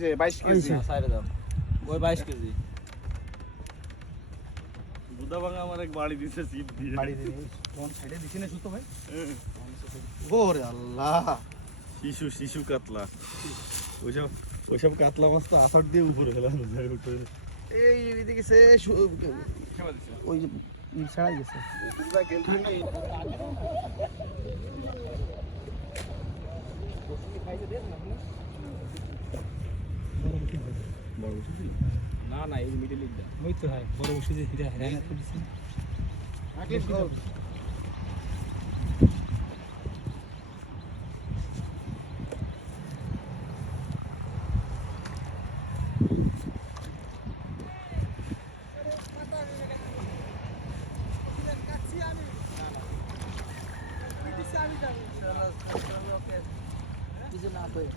যে 22 কেজি সাইরে দাও ওই 22 কেজি বুদা ভাঙা আমার এক বাড়ি দিছে সিপ দিয়ে বাড়ি দিয়ে কোন সাইডে দিছি না সুতো ভাই ওরে আল্লাহ শিশু কাতলা ওইসব কাতলা মাছ তো আষাঢ় দিয়ে উপরে ফেলানো যায় উঠে এই এদিকে সে ওই যে ছাড়াই গেছে না না এই মিডল লিগ দাও ওই তো হয় বড় ওষুধে হিরা হ্যাঁ করেছে